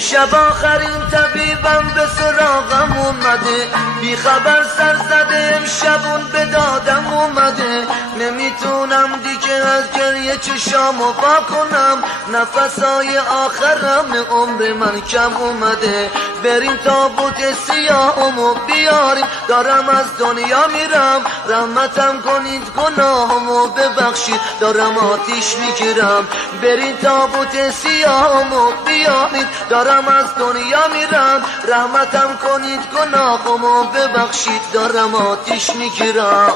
امشب آخرین طبیبم به سراغم اومده، بی خبر سر زده امشبون به دادم اومده. نمیتونم دیگه از گریه چشامو وا کنم، نفسای آخرم عمر من کم اومده. بریم تابوت سیاهمو بیاریم، دارم از دنیا میرم، رحمتم کنید گناهمو ببخشید، دارم آتیش میگیرم. بریم تابوت سیاهمو بیارید، دارم از دنیا میرم، رحمتم کنید گناهمو ببخشید، دارم آتیش میگیرم.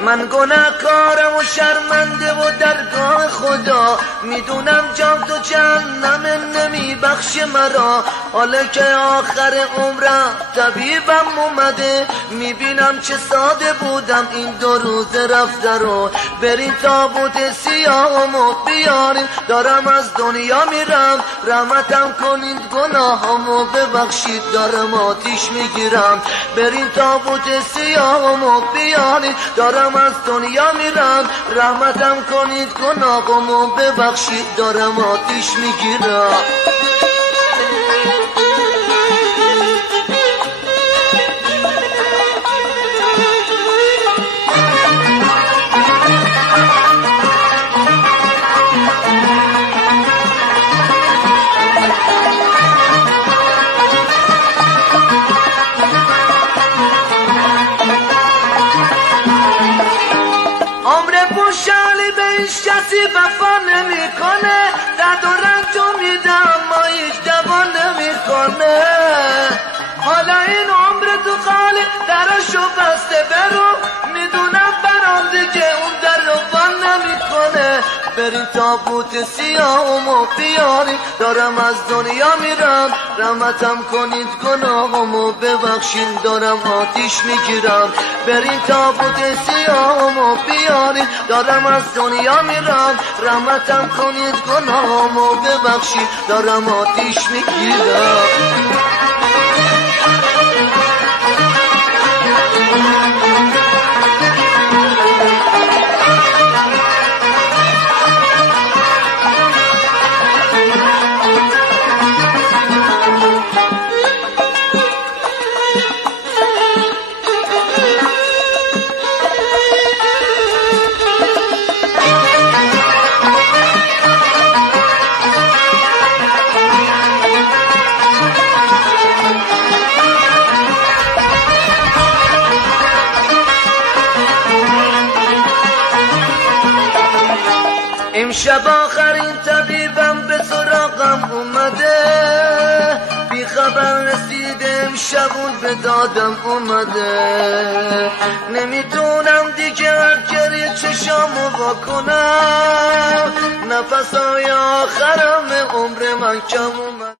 من گناهکارم و شرمنده و درگاه خدا، میدونم جام تو جهنم نمیبخش مرا. حالا که آخر عمرم طبیبم اومده، میبینم چه ساده بودم این 2 روز رفته رو. بریم تابوت سیاهمو بیاریم، دارم از دنیا میرم، رحمتم کنید گناهمو ببخشید، دارم آتیش میگیرم. بریم تابوت سیاهمو بیاریم، دارم از دنیا میرم، رحمتم کنید گناهمو ببخشید، دارم آتیش میگیرم. خوشحالی به هیچ کسی وفا نمیکنه، درد و رنجو میده اما هیچ دوا نمیکنه. حالا این عمر تو خالی درشو بسته، برو میدونم برام دیگه اون در رو بان نمیکنه. بریم تابوت سیاهمو بیاریم، دارم از دنیا میرم، رحمتم کنید گناهمو ببخشین، دارم آتیش میگیرم. بریم تابوت سیاهمو بیاریم، دارم از دنیا میرم، رحمتم کنید گناهمو ببخشید، دارم آتیش میگیرم. امشب آخرین طبیبم به سراغم اومده، بی خبر رسیده امشبون به دادم اومده. نمیتونم دیگه از گریه چشامو وا کنم، نفسای آخرم عمر من کم اومده.